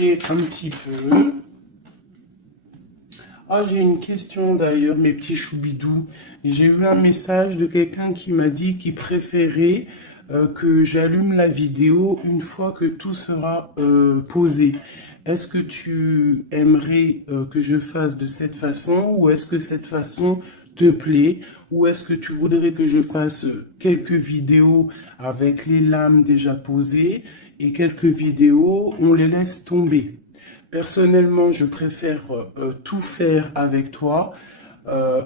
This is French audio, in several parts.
ouvrir un petit peu. Ah, j'ai une question d'ailleurs, mes petits choubidous. J'ai eu un message de quelqu'un qui m'a dit qu'il préférait que j'allume la vidéo une fois que tout sera posé. Est-ce que tu aimerais que je fasse de cette façon ou est-ce que cette façon te plaît ou est-ce que tu voudrais que je fasse quelques vidéos avec les lames déjà posées et quelques vidéos, on les laisse tomber? Personnellement, je préfère tout faire avec toi.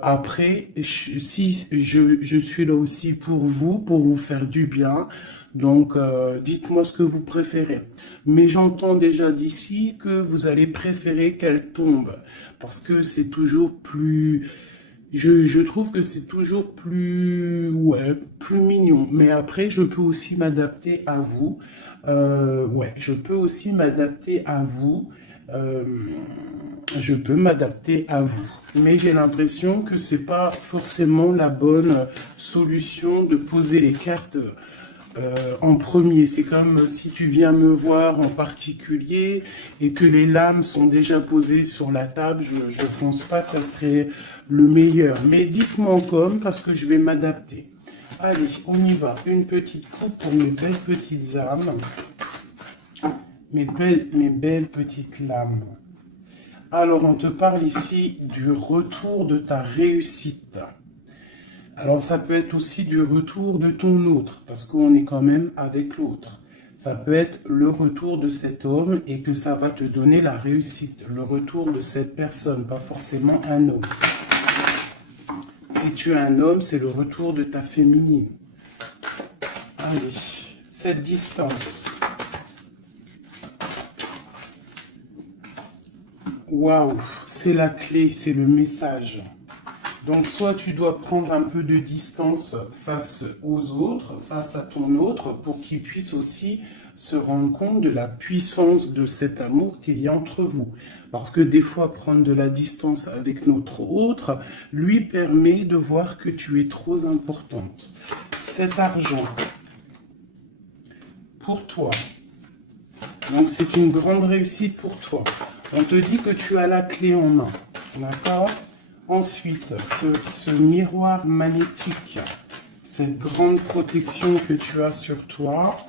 Après, si je suis là aussi pour vous faire du bien. Donc, dites-moi ce que vous préférez. Mais j'entends déjà d'ici que vous allez préférer qu'elle tombe. Parce que c'est toujours plus... Je trouve que c'est toujours plus... Ouais, plus mignon. Mais après, je peux aussi m'adapter à vous. Ouais, je peux aussi m'adapter à vous. Euh, je peux m'adapter à vous. Mais j'ai l'impression que c'est pas forcément la bonne solution de poser les cartes en premier. C'est comme si tu viens me voir en particulier et que les lames sont déjà posées sur la table. Je ne pense pas que ça serait le meilleur. Mais dites-moi comme parce que je vais m'adapter. Allez, on y va. Une petite coupe pour mes belles petites âmes. Mes belles petites lames. Alors, on te parle ici du retour de ta réussite. Alors, ça peut être aussi du retour de ton autre, parce qu'on est quand même avec l'autre. Ça peut être le retour de cet homme et que ça va te donner la réussite. Le retour de cette personne, pas forcément un homme. Si tu es un homme, c'est le retour de ta féminine. Allez, cette distance. Waouh, c'est la clé, c'est le message. Donc, soit tu dois prendre un peu de distance face aux autres, face à ton autre, pour qu'il puisse aussi se rendre compte de la puissance de cet amour qu'il y a entre vous. Parce que des fois, prendre de la distance avec notre autre lui permet de voir que tu es trop importante. Cet argent, pour toi, donc c'est une grande réussite pour toi. On te dit que tu as la clé en main, d'accord? Ensuite, ce miroir magnétique, cette grande protection que tu as sur toi,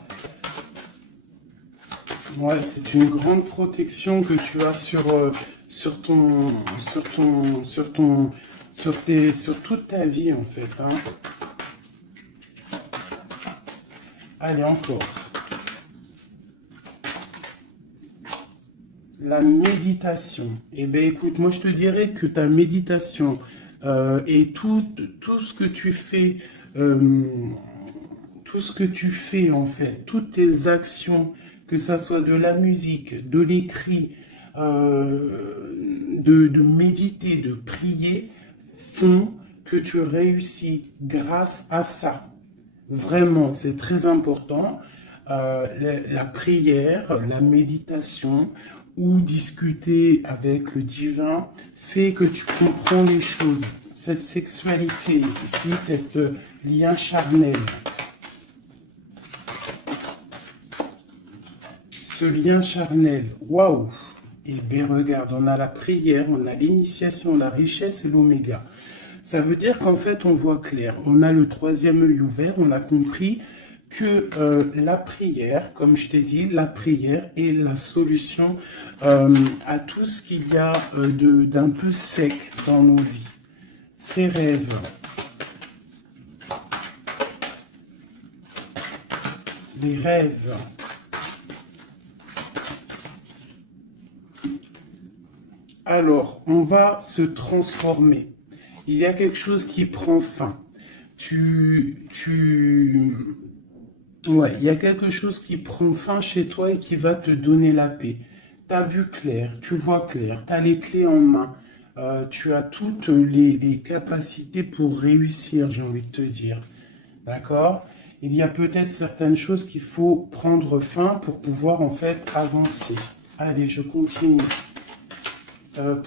ouais, c'est une grande protection que tu as sur toute ta vie en fait. Hein. Allez, encore. La méditation. Eh bien, écoute, moi, je te dirais que ta méditation et tout ce que tu fais, en fait, toutes tes actions, que ça soit de la musique, de l'écrit, de méditer, de prier, font que tu réussis grâce à ça. Vraiment, c'est très important. La prière, la méditation ou discuter avec le divin fait que tu comprends les choses. Cette sexualité ici, cet lien charnel. Ce lien charnel, waouh! Eh bien, regarde, on a la prière, on a l'initiation, la richesse et l'oméga. Ça veut dire qu'en fait, on voit clair. On a le troisième œil ouvert, on a compris que la prière, comme je t'ai dit, la prière est la solution à tout ce qu'il y a d'un peu sec dans nos vies. Ces rêves, des rêves. Alors, on va se transformer. Il y a quelque chose qui prend fin. Ouais, il y a quelque chose qui prend fin chez toi et qui va te donner la paix. Tu as vu clair, tu vois clair, tu as les clés en main. Tu as toutes les capacités pour réussir, j'ai envie de te dire. D'accord? Il y a peut-être certaines choses qu'il faut prendre fin pour pouvoir en fait avancer. Allez, je continue.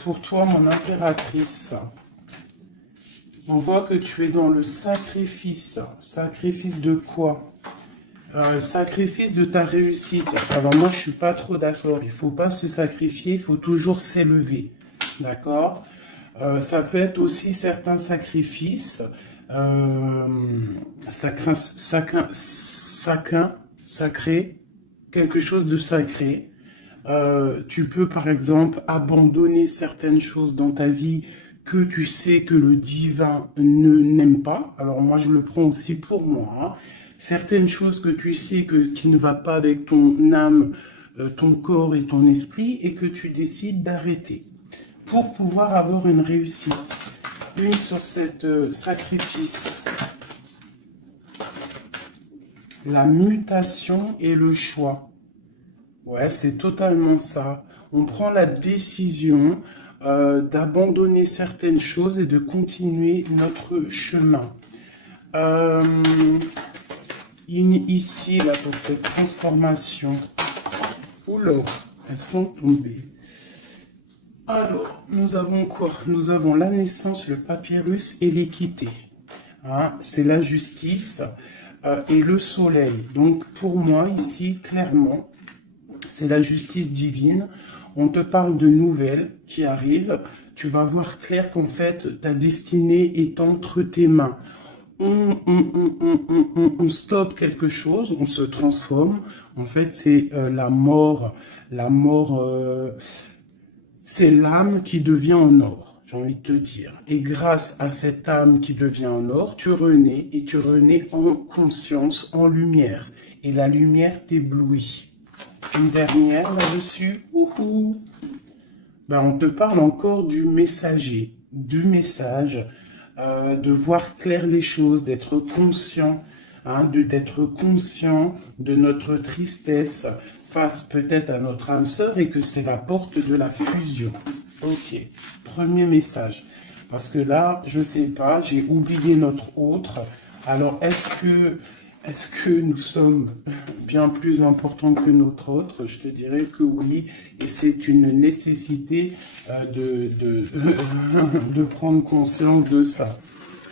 Pour toi, mon impératrice, on voit que tu es dans le sacrifice. Sacrifice de quoi? Le sacrifice de ta réussite. Alors moi, je suis pas trop d'accord. Il faut pas se sacrifier, il faut toujours s'élever. D'accord? Ça peut être aussi certains sacrifices. Sacré, quelque chose de sacré. Tu peux par exemple abandonner certaines choses dans ta vie que tu sais que le divin n'aime pas. Alors moi je le prends aussi pour moi, hein. Certaines choses que tu sais qui ne va pas avec ton âme, ton corps et ton esprit et que tu décides d'arrêter pour pouvoir avoir une réussite. Une sur cette sacrifice. La mutation et le choix. Ouais, c'est totalement ça. On prend la décision d'abandonner certaines choses et de continuer notre chemin. Ici, là, pour cette transformation. Oula, elles sont tombées. Alors, nous avons quoi? Nous avons la naissance, le papyrus et l'équité. Hein, c'est la justice et le soleil. Donc, pour moi, ici, clairement, c'est la justice divine. On te parle de nouvelles qui arrivent. Tu vas voir clair qu'en fait, ta destinée est entre tes mains. On stoppe quelque chose, on se transforme. En fait, c'est la mort. La mort, c'est l'âme qui devient en or, j'ai envie de te dire. Et grâce à cette âme qui devient en or, tu renais et tu renais en conscience, en lumière. Et la lumière t'éblouit. Une dernière là-dessus. Ben, on te parle encore du messager, du message, de voir clair les choses, d'être conscient, hein, d'être conscient de notre tristesse face peut-être à notre âme sœur et que c'est la porte de la fusion. Ok, premier message. Parce que là, je sais pas, j'ai oublié notre autre. Alors, est-ce que nous sommes bien plus importants que notre autre? Je te dirais que oui, et c'est une nécessité de prendre conscience de ça.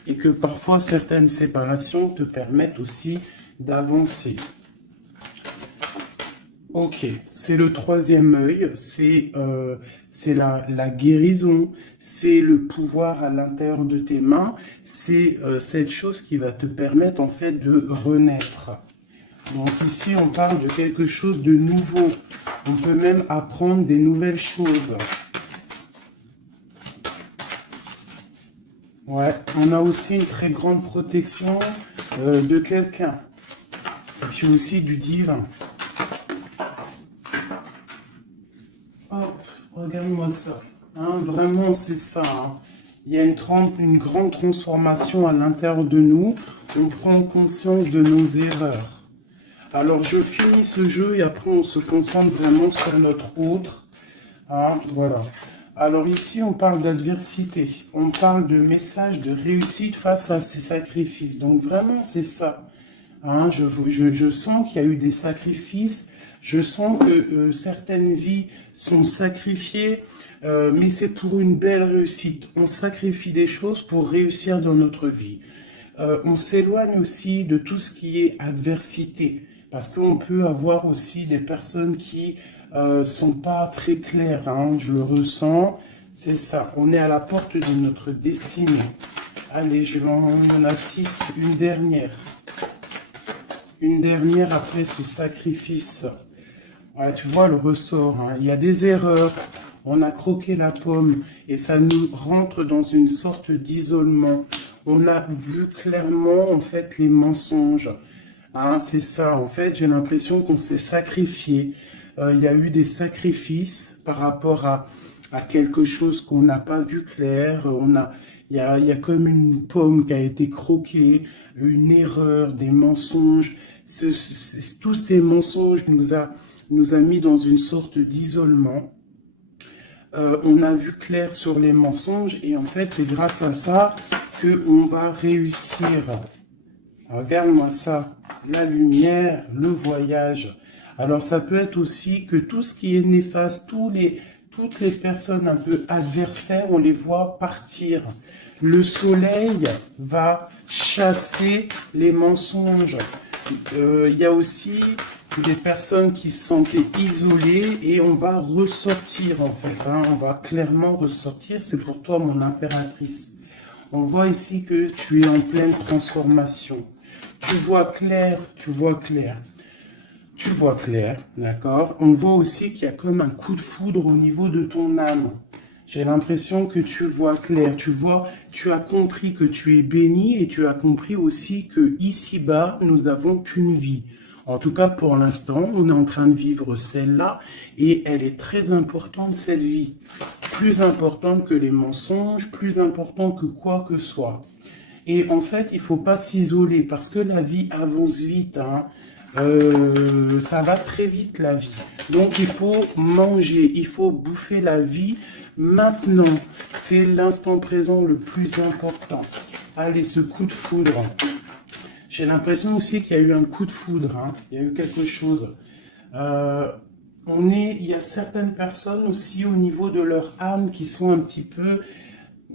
Et que parfois, certaines séparations te permettent aussi d'avancer. Ok, c'est le troisième œil, c'est la guérison, c'est le pouvoir à l'intérieur de tes mains, c'est cette chose qui va te permettre en fait de renaître. Donc ici on parle de quelque chose de nouveau, on peut même apprendre des nouvelles choses. Ouais, on a aussi une très grande protection de quelqu'un, et puis aussi du divin. Hop, regarde-moi ça. Hein, vraiment, c'est ça. Hein. Il y a une grande transformation à l'intérieur de nous. On prend conscience de nos erreurs. Alors, je finis ce jeu et après, on se concentre vraiment sur notre autre. Hein, voilà. Alors ici, on parle d'adversité. On parle de message de réussite face à ces sacrifices. Donc, vraiment, c'est ça. Hein, je sens qu'il y a eu des sacrifices. Je sens que certaines vies sont sacrifiées, mais c'est pour une belle réussite. On sacrifie des choses pour réussir dans notre vie. On s'éloigne aussi de tout ce qui est adversité, parce qu'on peut avoir aussi des personnes qui sont pas très claires. Hein, je le ressens, c'est ça. On est à la porte de notre destinée. Allez, il y en a 6, une dernière. Une dernière après ce sacrifice. Ouais, tu vois le ressort, hein. Il y a des erreurs, on a croqué la pomme et ça nous rentre dans une sorte d'isolement. On a vu clairement en fait les mensonges. Hein, c'est ça, en fait j'ai l'impression qu'on s'est sacrifié. Il y a eu des sacrifices par rapport à quelque chose qu'on n'a pas vu clair. Il y a comme une pomme qui a été croquée, une erreur, des mensonges. Tous ces mensonges nous a mis dans une sorte d'isolement. On a vu clair sur les mensonges et en fait c'est grâce à ça qu'on va réussir. Regarde-moi ça, la lumière, le voyage. Alors ça peut être aussi que tout ce qui est néfaste, toutes les personnes un peu adversaires, on les voit partir. Le soleil va chasser les mensonges. Il y a aussi des personnes qui se sentaient isolées et on va ressortir en fait, hein, on va clairement ressortir. C'est pour toi mon impératrice. On voit ici que tu es en pleine transformation. Tu vois clair, tu vois clair. Tu vois clair, d'accord? On voit aussi qu'il y a comme un coup de foudre au niveau de ton âme. J'ai l'impression que tu vois clair, tu vois, tu as compris que tu es béni et tu as compris aussi que ici-bas, nous n'avons qu'une vie. En tout cas, pour l'instant, on est en train de vivre celle-là et elle est très importante, cette vie. Plus importante que les mensonges, plus importante que quoi que soit. Et en fait, il faut pas s'isoler parce que la vie avance vite, hein. Ça va très vite la vie. Donc il faut manger, il faut bouffer la vie maintenant. C'est l'instant présent le plus important. Allez, ce coup de foudre. J'ai l'impression aussi qu'il y a eu un coup de foudre, hein. Il y a eu quelque chose. Il y a certaines personnes aussi au niveau de leur âme qui sont un petit peu...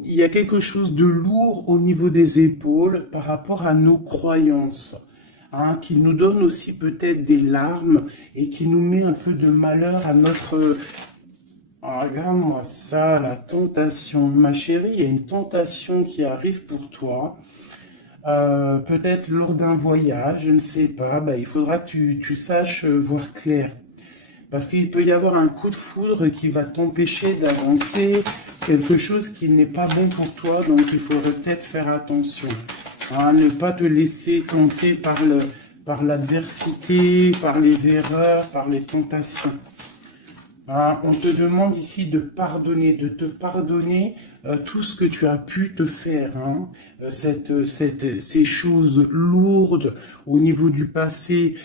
Il y a quelque chose de lourd au niveau des épaules par rapport à nos croyances. Hein, qui nous donne aussi peut-être des larmes et qui nous met un peu de malheur à notre... Ah, regarde-moi ça, la tentation. Ma chérie, il y a une tentation qui arrive pour toi. Peut-être lors d'un voyage, je ne sais pas. Ben, il faudra que tu saches voir clair. Parce qu'il peut y avoir un coup de foudre qui va t'empêcher d'avancer, quelque chose qui n'est pas bon pour toi, donc il faudrait peut-être faire attention. Hein, ne pas te laisser tenter par l'adversité, par les erreurs, par les tentations. Hein, on te demande ici de te pardonner tout ce que tu as pu te faire. Hein, ces choses lourdes au niveau du passé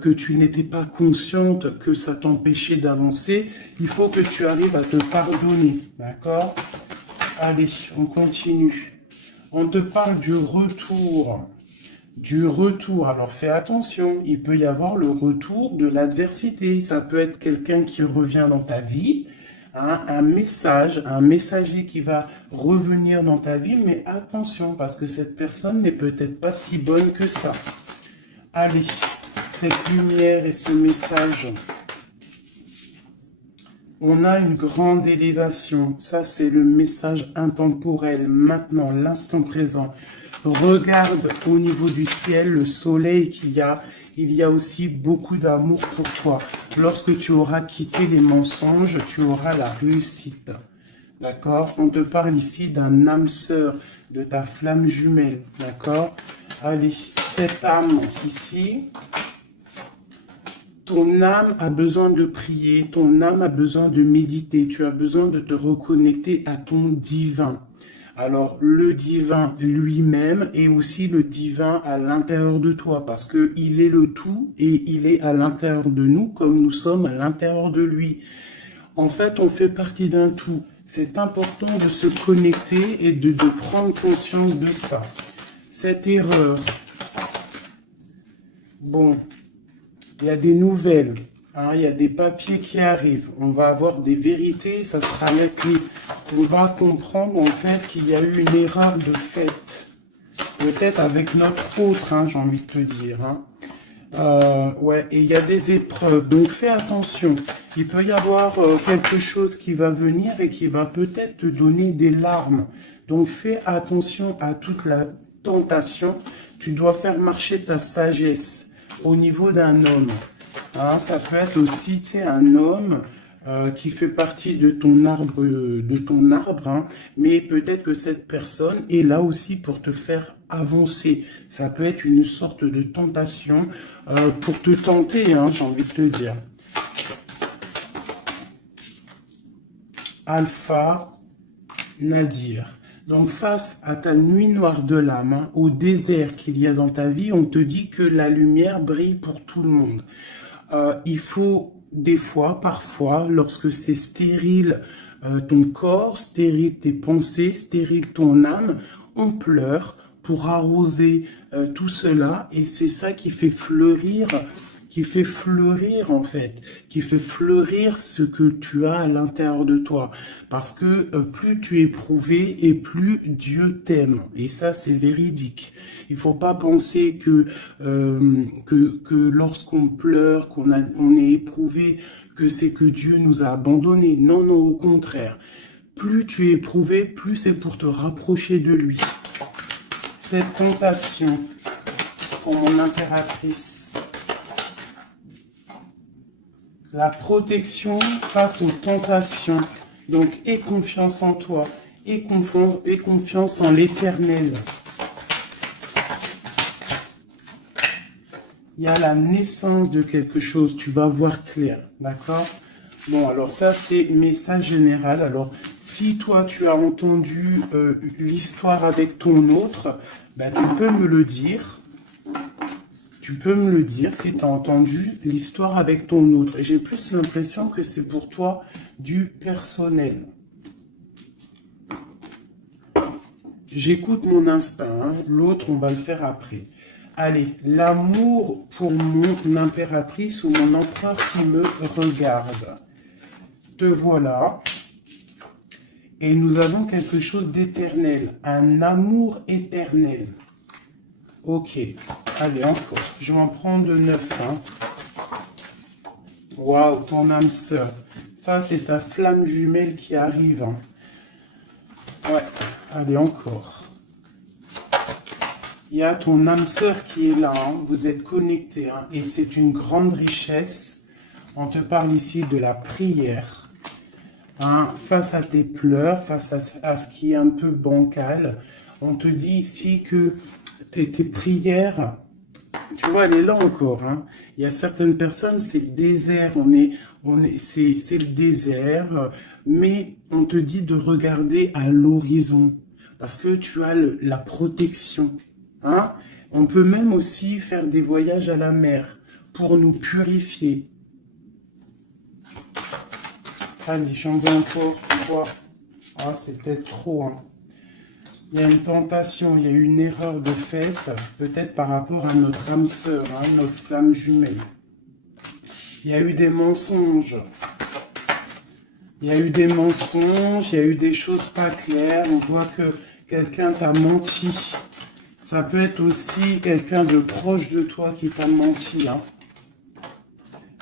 que tu n'étais pas consciente, que ça t'empêchait d'avancer. Il faut que tu arrives à te pardonner. D'accord? Allez, on continue. On te parle du retour. Du retour. Alors fais attention, il peut y avoir le retour de l'adversité. Ça peut être quelqu'un qui revient dans ta vie, hein, un messager qui va revenir dans ta vie, mais attention, parce que cette personne n'est peut-être pas si bonne que ça. Allez, cette lumière et ce message. On a une grande élévation. Ça, c'est le message intemporel. Maintenant, l'instant présent. Regarde au niveau du ciel, le soleil qu'il y a. Il y a aussi beaucoup d'amour pour toi. Lorsque tu auras quitté les mensonges, tu auras la réussite. D'accord? On te parle ici d'un âme sœur, de ta flamme jumelle. D'accord? Allez, cette âme ici... Ton âme a besoin de prier, ton âme a besoin de méditer, tu as besoin de te reconnecter à ton divin. Alors, le divin lui-même et aussi le divin à l'intérieur de toi, parce qu'il est le tout et il est à l'intérieur de nous comme nous sommes à l'intérieur de lui. En fait, on fait partie d'un tout. C'est important de se connecter et de prendre conscience de ça. Cette erreur. Bon... Il y a des nouvelles, hein, il y a des papiers qui arrivent, on va avoir des vérités, ça sera la clé. On va comprendre en fait qu'il y a eu une erreur de fait, peut-être avec notre autre, hein, j'ai envie de te dire. Hein. Ouais, et il y a des épreuves, donc fais attention. Il peut y avoir quelque chose qui va venir et qui va peut-être te donner des larmes. Donc fais attention à toute la tentation, tu dois faire marcher ta sagesse. Au niveau d'un homme, hein, ça peut être aussi, tu sais, un homme qui fait partie de ton arbre, hein, mais peut-être que cette personne est là aussi pour te faire avancer. Ça peut être une sorte de tentation pour te tenter, hein, j'ai envie de te dire. Alpha Nadir. Donc face à ta nuit noire de l'âme, hein, au désert qu'il y a dans ta vie, on te dit que la lumière brille pour tout le monde. Il faut des fois, parfois, lorsque c'est stérile ton corps, stérile tes pensées, stérile ton âme, on pleure pour arroser tout cela et c'est ça qui fait fleurir qui fait fleurir en fait, qui fait fleurir ce que tu as à l'intérieur de toi. Parce que plus tu es éprouvé et plus Dieu t'aime. Et ça, c'est véridique. Il faut pas penser que lorsqu'on pleure, on est éprouvé, que c'est que Dieu nous a abandonnés. Non, non, au contraire. Plus tu es éprouvé, plus c'est pour te rapprocher de lui. Cette tentation, pour mon impératrice, la protection face aux tentations. Donc, aie confiance en toi, aie confiance en l'Éternel. Il y a la naissance de quelque chose, tu vas voir clair, d'accord? Bon, alors ça, c'est message général. Alors, si toi, tu as entendu l'histoire avec ton autre, ben, tu peux me le dire. Tu peux me le dire si tu as entendu l'histoire avec ton autre. J'ai plus l'impression que c'est pour toi du personnel. J'écoute mon instinct, hein. L'autre, on va le faire après. Allez, l'amour pour mon impératrice ou mon empereur qui me regarde. Te voilà. Et nous avons quelque chose d'éternel. Un amour éternel. Ok. Allez, encore. Je vais en prendre 9. Hein. Waouh, ton âme sœur. Ça, c'est ta flamme jumelle qui arrive. Hein. Ouais. Allez, encore. Il y a ton âme sœur qui est là, hein. Vous êtes connectés, hein. Et c'est une grande richesse. On te parle ici de la prière. Hein. Face à tes pleurs, face à ce qui est un peu bancal, on te dit ici que tes prières, tu vois, elle est là encore. Hein. Il y a certaines personnes, c'est le désert, c'est le désert, mais on te dit de regarder à l'horizon, parce que tu as la protection. Hein? On peut même aussi faire des voyages à la mer pour nous purifier. Allez, j'en veux encore 3. Ah, c'est peut-être trop. Hein. Il y a une tentation, il y a une erreur de fait, peut-être par rapport à notre âme sœur, hein, notre flamme jumelle. Il y a eu des mensonges. Il y a eu des mensonges, il y a eu des choses pas claires. On voit que quelqu'un t'a menti. Ça peut être aussi quelqu'un de proche de toi qui t'a menti. Hein.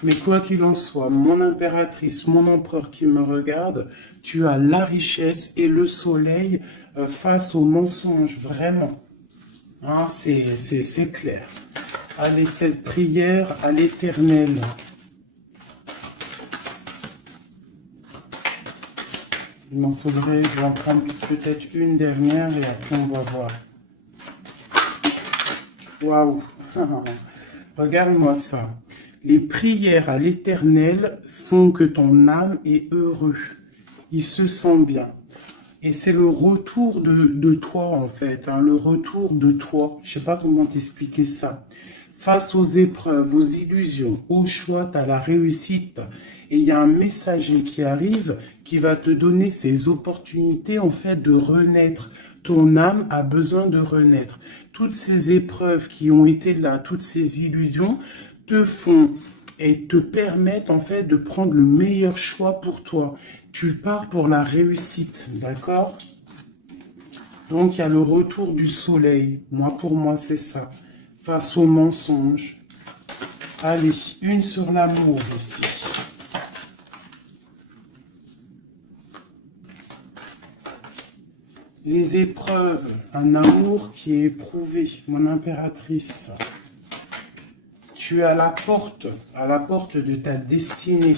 Mais quoi qu'il en soit, mon impératrice, mon empereur qui me regarde, tu as la richesse et le soleil face aux mensonges, vraiment. Hein, c'est clair. Allez, cette prière à l'Éternel. Il m'en faudrait, je vais en prendre peut-être une dernière et après on va voir. Waouh. Regarde-moi ça. Les prières à l'Éternel font que ton âme est heureux. Il se sent bien. Et c'est le retour de toi, en fait. Hein, le retour de toi. Je ne sais pas comment t'expliquer ça. Face aux épreuves, aux illusions, au choix, à la réussite. Et il y a un messager qui arrive qui va te donner ces opportunités, en fait, de renaître. Ton âme a besoin de renaître. Toutes ces épreuves qui ont été là, toutes ces illusions, te font et te permettent en fait de prendre le meilleur choix pour toi. Tu pars pour la réussite, d'accord? Donc il y a le retour du soleil. Pour moi c'est ça. Face aux mensonges. Allez, une sur l'amour ici. Les épreuves, un amour qui est éprouvé, mon impératrice. Tu es à la porte de ta destinée.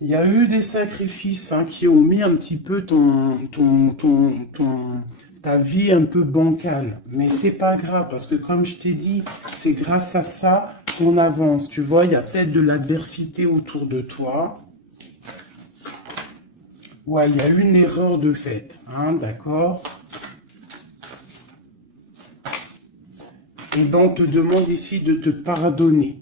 Il y a eu des sacrifices qui ont mis un petit peu ta vie un peu bancale. Mais c'est pas grave, parce que comme je t'ai dit, c'est grâce à ça qu'on avance. Tu vois, il y a peut-être de l'adversité autour de toi. Ouais, il y a eu une erreur de fait, d'accord? Et ben, on te demande ici de te pardonner.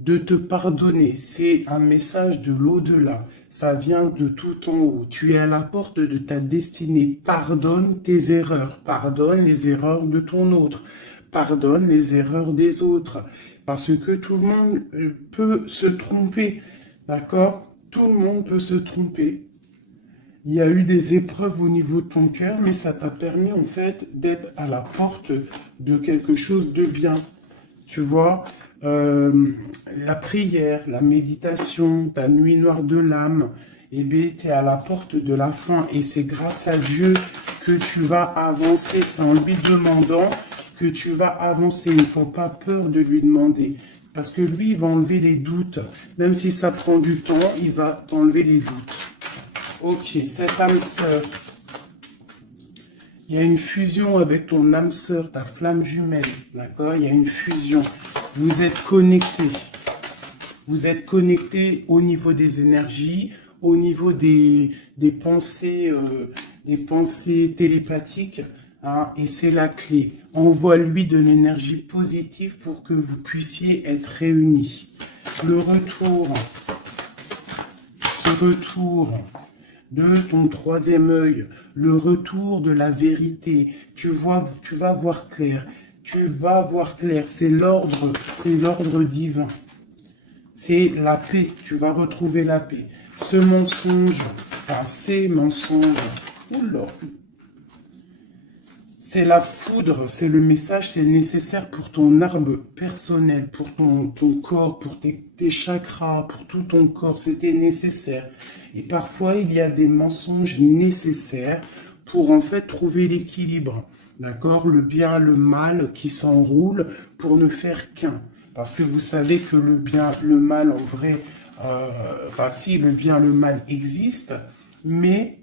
De te pardonner, c'est un message de l'au-delà. Ça vient de tout en haut. Tu es à la porte de ta destinée. Pardonne tes erreurs. Pardonne les erreurs de ton autre. Pardonne les erreurs des autres. Parce que tout le monde peut se tromper, d'accord? Tout le monde peut se tromper. Il y a eu des épreuves au niveau de ton cœur, mais ça t'a permis en fait d'être à la porte de quelque chose de bien. Tu vois, la prière, la méditation, ta nuit noire de l'âme, eh bien, tu es à la porte de la fin. Et c'est grâce à Dieu que tu vas avancer. C'est en lui demandant que tu vas avancer. Il ne faut pas peur de lui demander. Parce que lui, il va enlever les doutes. Même si ça prend du temps, il va t'enlever les doutes. Ok, cette âme sœur. Il y a une fusion avec ton âme sœur, ta flamme jumelle. D'accord? Il y a une fusion. Vous êtes connectés. Vous êtes connectés au niveau des énergies, au niveau des pensées télépathiques. Hein, et c'est la clé. Envoie-lui de l'énergie positive pour que vous puissiez être réunis. Le retour, ce retour de ton troisième œil, le retour de la vérité. Tu vas voir clair. Tu vas voir clair. C'est l'ordre divin. C'est la paix. Tu vas retrouver la paix. Ce mensonge, enfin ces mensonges, oula, c'est la foudre, c'est le message, c'est nécessaire pour ton arbre personnel, pour ton corps, pour tes chakras, pour tout ton corps, c'était nécessaire. Et parfois, il y a des mensonges nécessaires pour en fait trouver l'équilibre. D'accord? Le bien, le mal qui s'enroule pour ne faire qu'un. Parce que vous savez que le bien, le mal en vrai, enfin si le bien, le mal existe, mais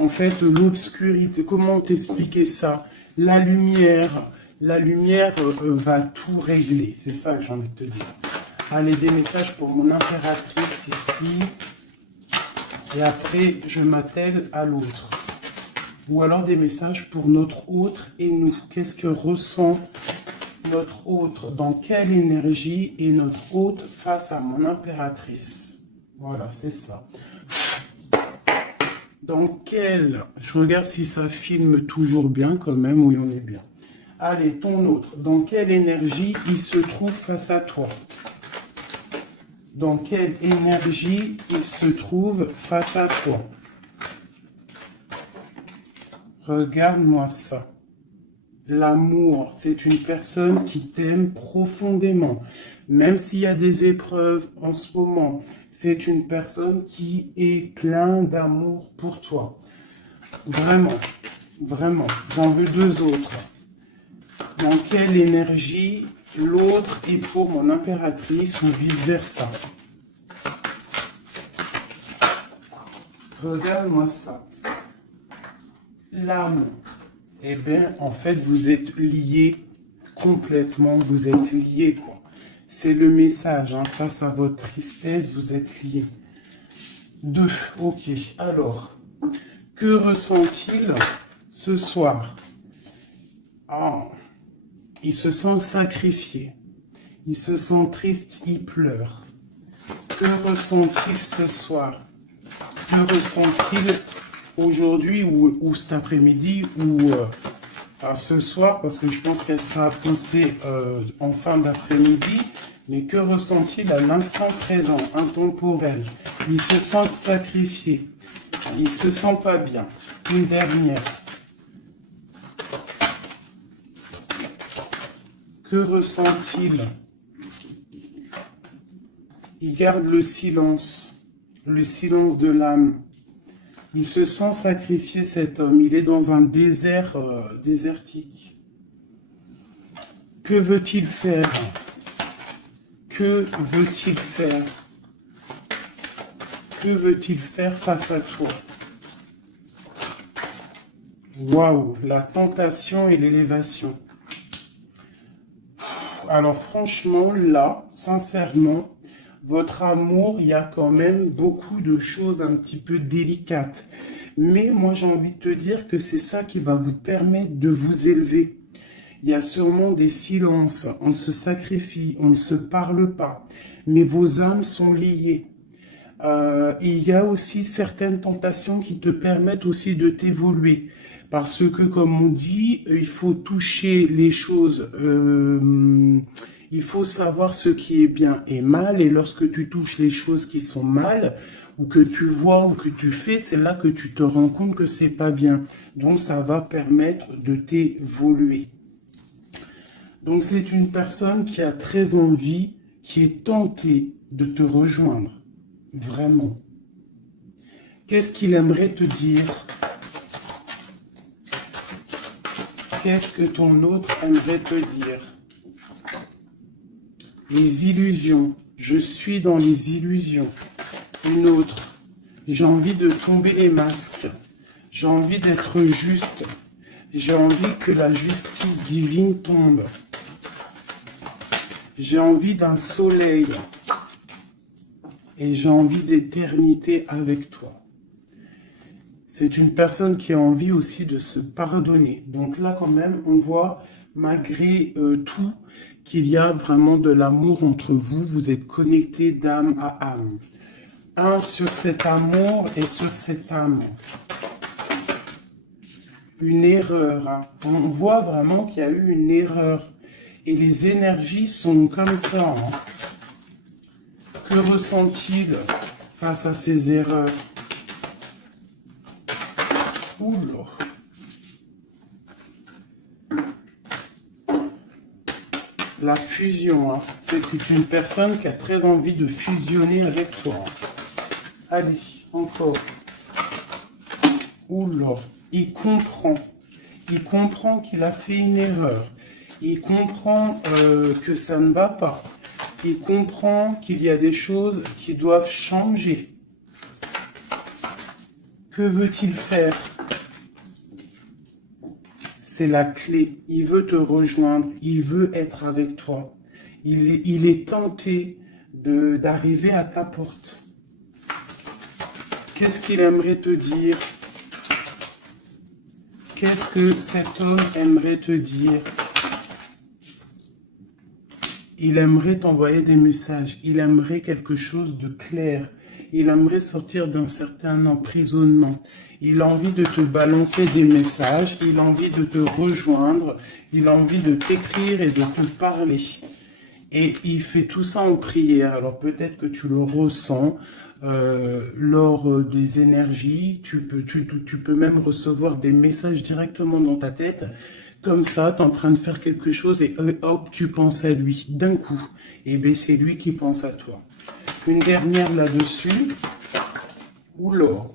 en fait, l'obscurité, comment t'expliquer ça? La lumière va tout régler. C'est ça que j'ai envie de te dire. Allez, des messages pour mon impératrice ici. Et après, je m'attelle à l'autre. Ou alors des messages pour notre autre et nous. Qu'est-ce que ressent notre autre? Dans quelle énergie est notre autre face à mon impératrice? Voilà, c'est ça. Dans quel... Je regarde si ça filme toujours bien quand même. Oui, on est bien. Allez, ton autre. Dans quelle énergie il se trouve face à toi? Dans quelle énergie il se trouve face à toi? Regarde-moi ça. L'amour, c'est une personne qui t'aime profondément. Même s'il y a des épreuves en ce moment, c'est une personne qui est plein d'amour pour toi. Vraiment, vraiment. J'en veux deux autres. Dans quelle énergie l'autre est pour mon impératrice ou vice-versa? Regarde-moi ça. L'âme. Eh bien, en fait, vous êtes liés complètement. Vous êtes liés, quoi. C'est le message. Hein. Face à votre tristesse, vous êtes liés. 2. Ok. Alors, que ressent-il ce soir? Ah, il se sent sacrifié. Il se sent triste, il pleure. Que ressent-il ce soir? Que ressent-il aujourd'hui ou cet après-midi ou ce soir, parce que je pense qu'elle sera postée en fin d'après-midi, mais que ressent-il à l'instant présent, intemporel? Il se sent sacrifié, il se sent pas bien. Une dernière. Que ressent-il? Il garde le silence de l'âme. Il se sent sacrifié, cet homme. Il est dans un désert désertique. Que veut-il faire? Que veut-il faire? Que veut-il faire face à toi? Waouh, la tentation et l'élévation. Alors franchement, là, sincèrement, votre amour, il y a quand même beaucoup de choses un petit peu délicates. Mais moi, j'ai envie de te dire que c'est ça qui va vous permettre de vous élever. Il y a sûrement des silences, on se sacrifie, on ne se parle pas, mais vos âmes sont liées. Il y a aussi certaines tentations qui te permettent aussi de t'évoluer. Parce que, comme on dit, il faut toucher les choses, il faut savoir ce qui est bien et mal. Et lorsque tu touches les choses qui sont mal, ou que tu vois ou que tu fais, c'est là que tu te rends compte que c'est pas bien. Donc, ça va permettre de t'évoluer. Donc, c'est une personne qui a très envie, qui est tentée de te rejoindre. Vraiment. Qu'est-ce qu'il aimerait te dire? Qu'est-ce que ton autre aimerait te dire? Les illusions. Je suis dans les illusions. Une autre. J'ai envie de tomber les masques. J'ai envie d'être juste. J'ai envie que la justice divine tombe. J'ai envie d'un soleil. Et j'ai envie d'éternité avec toi. C'est une personne qui a envie aussi de se pardonner. Donc là, quand même, on voit, malgré tout, qu'il y a vraiment de l'amour entre vous. Vous êtes connectés d'âme à âme. Un sur cet amour et sur cette âme. Une erreur. Hein. On voit vraiment qu'il y a eu une erreur. Et les énergies sont comme ça. Hein. Que ressent-il face à ces erreurs? Oula. La fusion, hein. C'est une personne qui a très envie de fusionner avec toi. Allez, encore. Oula. Il comprend. Il comprend qu'il a fait une erreur. Il comprend que ça ne va pas. Il comprend qu'il y a des choses qui doivent changer. Que veut-il faire? C'est la clé. Il veut te rejoindre. Il veut être avec toi. Il est tenté d'arriver à ta porte. Qu'est-ce qu'il aimerait te dire? Qu'est-ce que cet homme aimerait te dire? Il aimerait t'envoyer des messages. Il aimerait quelque chose de clair. Il aimerait sortir d'un certain emprisonnement. Il a envie de te balancer des messages. Il a envie de te rejoindre. Il a envie de t'écrire et de te parler. Et il fait tout ça en prière. Alors peut-être que tu le ressens lors des énergies. Tu peux même recevoir des messages directement dans ta tête. Comme ça, tu es en train de faire quelque chose et hop, tu penses à lui d'un coup. Et bien, c'est lui qui pense à toi. Une dernière là-dessus. Oula,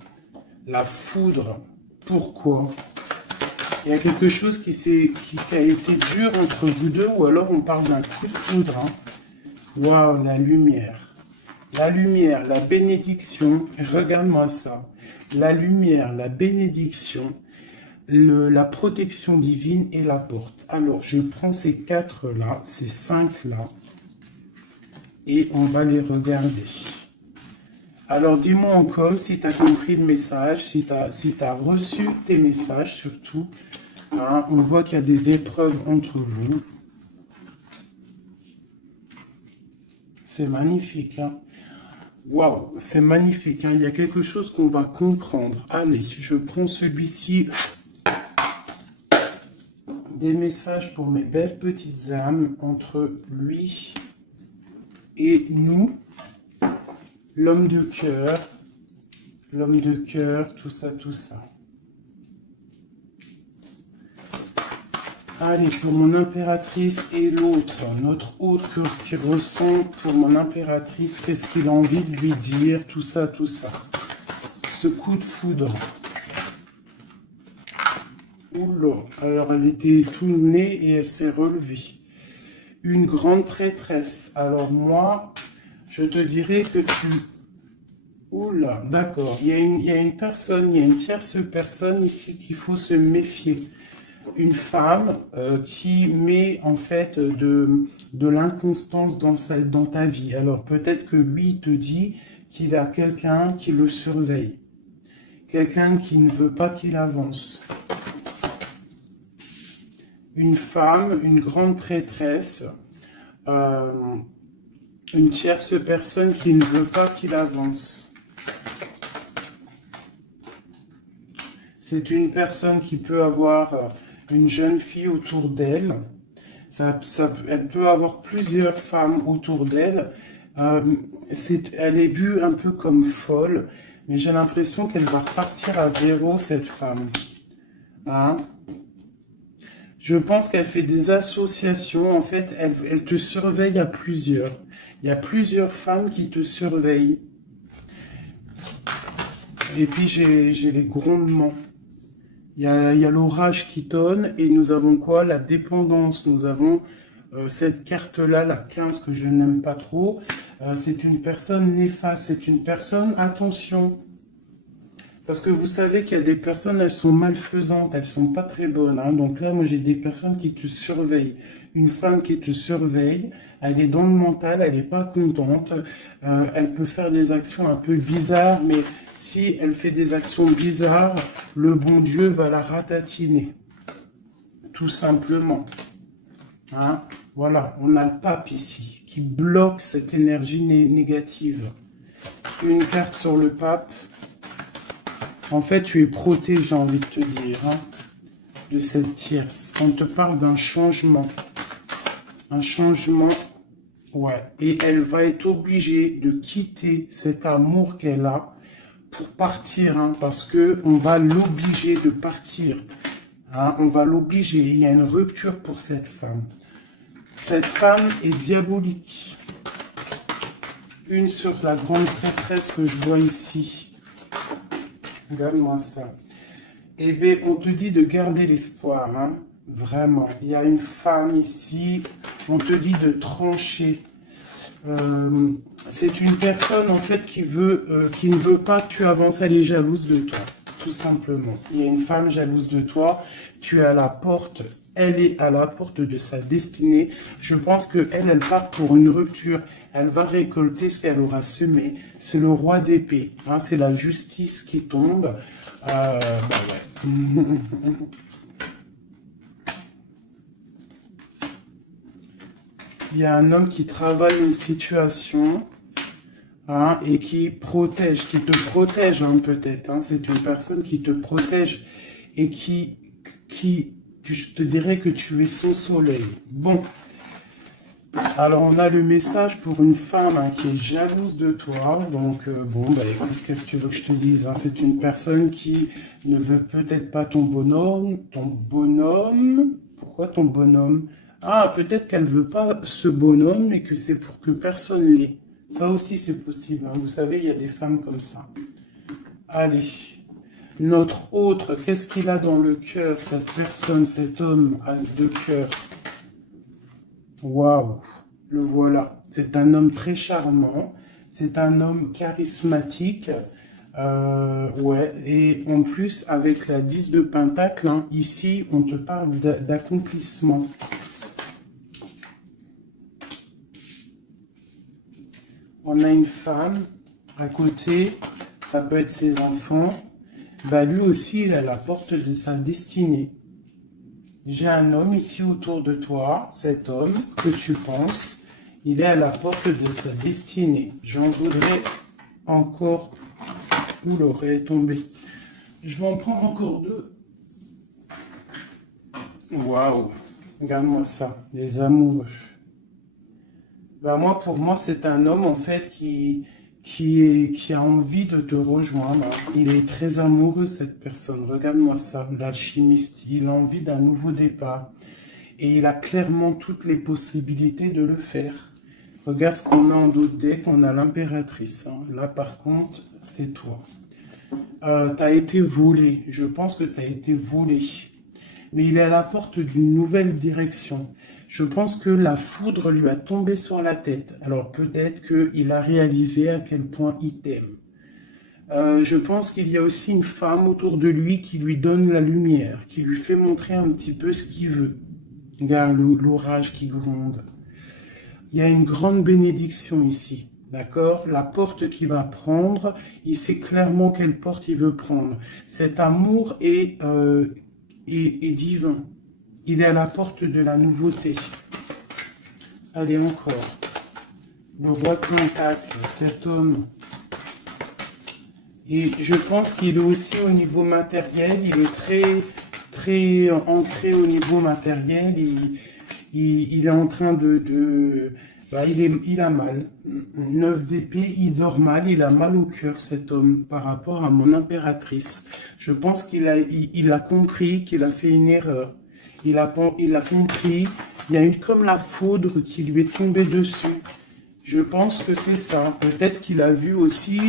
la foudre. Pourquoi? Il y a quelque chose qui a été dur entre vous deux, ou alors on parle d'un coup de foudre. Hein. Waouh, la lumière. La lumière, la bénédiction. Regarde-moi ça. La lumière, la bénédiction. La protection divine et la porte. Alors, je prends ces 4 là, ces 5 là, et on va les regarder. Alors, dis-moi encore si tu as compris le message, si tu as reçu tes messages surtout. Hein, on voit qu'il y a des épreuves entre vous. C'est magnifique. Hein? Waouh, c'est magnifique. Hein? Il y a quelque chose qu'on va comprendre. Allez, je prends celui-ci. Des messages pour mes belles petites âmes entre lui et nous. L'homme de cœur, tout ça, tout ça. Allez, pour mon impératrice et l'autre, notre autre qui ressent pour mon impératrice, qu'est-ce qu'il a envie de lui dire, tout ça, tout ça. Ce coup de foudre. Oula, alors elle était tout née et elle s'est relevée. Une grande prêtresse. Alors moi, je te dirais que tu... Oula, d'accord. Il y a une personne, il y a une tierce personne ici qu'il faut se méfier. Une femme qui met en fait de l'inconstance dans ta vie. Alors peut-être que lui te dit qu'il a quelqu'un qui le surveille. Quelqu'un qui ne veut pas qu'il avance. Une femme, une grande prêtresse, une tierce personne qui ne veut pas qu'il avance. C'est une personne qui peut avoir une jeune fille autour d'elle. Elle peut avoir plusieurs femmes autour d'elle. Elle est vue un peu comme folle, mais j'ai l'impression qu'elle va repartir à zéro, cette femme. Hein? Je pense qu'elle fait des associations. En fait, elle te surveille à plusieurs. Il y a plusieurs femmes qui te surveillent. Et puis, j'ai les grondements. Il y a l'orage qui tonne. Et nous avons quoi? La dépendance. Nous avons cette carte-là, la 15, que je n'aime pas trop. C'est une personne néfaste. C'est une personne, attention. Parce que vous savez qu'il y a des personnes, elles sont malfaisantes, elles sont pas très bonnes. Hein. Donc là, moi, j'ai des personnes qui te surveillent. Une femme qui te surveille, elle est dans le mental, elle n'est pas contente. Elle peut faire des actions un peu bizarres, mais si elle fait des actions bizarres, le bon Dieu va la ratatiner. Tout simplement. Hein. Voilà, on a le pape ici, qui bloque cette énergie négative. Une carte sur le pape. En fait, tu es protégé, j'ai envie de te dire, hein, de cette tierce. On te parle d'un changement. Un changement, ouais. Et elle va être obligée de quitter cet amour qu'elle a pour partir, hein, parce que on va l'obliger de partir. Hein, on va l'obliger. Il y a une rupture pour cette femme. Cette femme est diabolique. Une sur la grande prêtresse que je vois ici. Regarde-moi ça. Eh bien, on te dit de garder l'espoir, hein. Vraiment. Il y a une femme ici. On te dit de trancher. C'est une personne, en fait, qui ne veut pas que tu avances. Elle est jalouse de toi, tout simplement. Il y a une femme jalouse de toi. Tu es à la porte. Elle est à la porte de sa destinée. Je pense qu'elle part pour une rupture. Elle va récolter ce qu'elle aura semé. C'est le roi d'épée. Hein, c'est la justice qui tombe. Bah ouais. Il y a un homme qui travaille une situation, hein, et qui te protège, hein, peut-être. Hein. C'est une personne qui te protège et je te dirais que tu es son soleil. Bon, alors on a le message pour une femme, hein, qui est jalouse de toi. Donc bon, bah écoute, qu'est-ce que tu veux que je te dise, hein? C'est une personne qui ne veut peut-être pas ton bonhomme. Pourquoi ton bonhomme? Ah, peut-être qu'elle veut pas ce bonhomme et que c'est pour que personne l'ait. Ça aussi c'est possible, hein. Vous savez, il y a des femmes comme ça. Allez. Notre autre, qu'est-ce qu'il a dans le cœur, cette personne, cet homme de cœur? Waouh, le voilà. C'est un homme très charmant, c'est un homme charismatique, ouais. Et en plus, avec la 10 de Pentacle, hein, ici, on te parle d'accomplissement. On a une femme à côté, ça peut être ses enfants. Bah lui aussi, il est à la porte de sa destinée. J'ai un homme ici autour de toi, cet homme que tu penses, il est à la porte de sa destinée. J'en voudrais encore. Où l'aurait est tombé. Je vais en prendre encore deux. Waouh, regarde-moi ça, les amoureux. Bah moi, pour moi, c'est un homme en fait qui a envie de te rejoindre. Il est très amoureux, cette personne. Regarde-moi ça, l'alchimiste. Il a envie d'un nouveau départ. Et il a clairement toutes les possibilités de le faire. Regarde ce qu'on a en d'autres decks. On a l'impératrice. Hein. Là, par contre, c'est toi. Tu as été volé. Je pense que tu as été volé. Mais il est à la porte d'une nouvelle direction. Je pense que la foudre lui a tombé sur la tête. Alors peut-être qu'il a réalisé à quel point il t'aime. Je pense qu'il y a aussi une femme autour de lui qui lui donne la lumière, qui lui fait montrer un petit peu ce qu'il veut. Regarde l'orage qui gronde. Il y a une grande bénédiction ici. D'accord? La porte qu'il va prendre, il sait clairement quelle porte il veut prendre. Cet amour est divin. Il est à la porte de la nouveauté. Allez, encore. Le roi de Pentacle, cet homme. Et je pense qu'il est aussi au niveau matériel, il est très ancré au niveau matériel. Il est en train bah, il a mal. 9 d'épée, il dort mal, il a mal au cœur, cet homme, par rapport à mon impératrice. Je pense il a compris qu'il a fait une erreur. Il a compris, il y a eu comme la foudre qui lui est tombée dessus. Je pense que c'est ça. Peut-être qu'il a vu aussi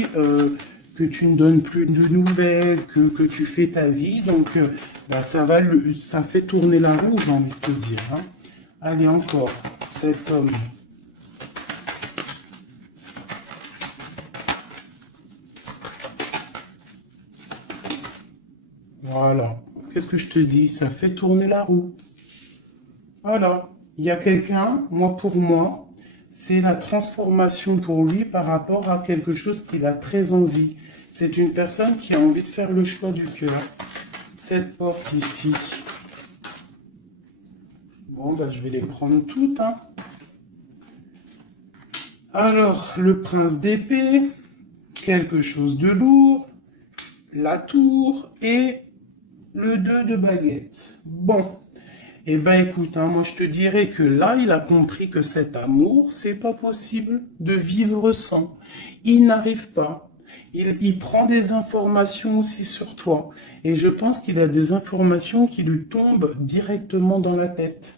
que tu ne donnes plus de nouvelles, que tu fais ta vie. Donc, bah, ça fait tourner la roue, j'ai envie de te dire. Hein. Allez, encore, cet homme. Voilà. Qu'est-ce que je te dis? Ça fait tourner la roue. Voilà. Il y a quelqu'un, pour moi, c'est la transformation pour lui par rapport à quelque chose qu'il a très envie. C'est une personne qui a envie de faire le choix du cœur. Cette porte ici. Bon, bah, je vais les prendre toutes. Hein. Alors, le prince d'épée, quelque chose de lourd, la tour et le 2 de baguette. Bon, eh ben écoute, hein, moi je te dirais que là, il a compris que cet amour, c'est pas possible de vivre sans. Il n'arrive pas. Il prend des informations aussi sur toi. Et je pense qu'il a des informations qui lui tombent directement dans la tête.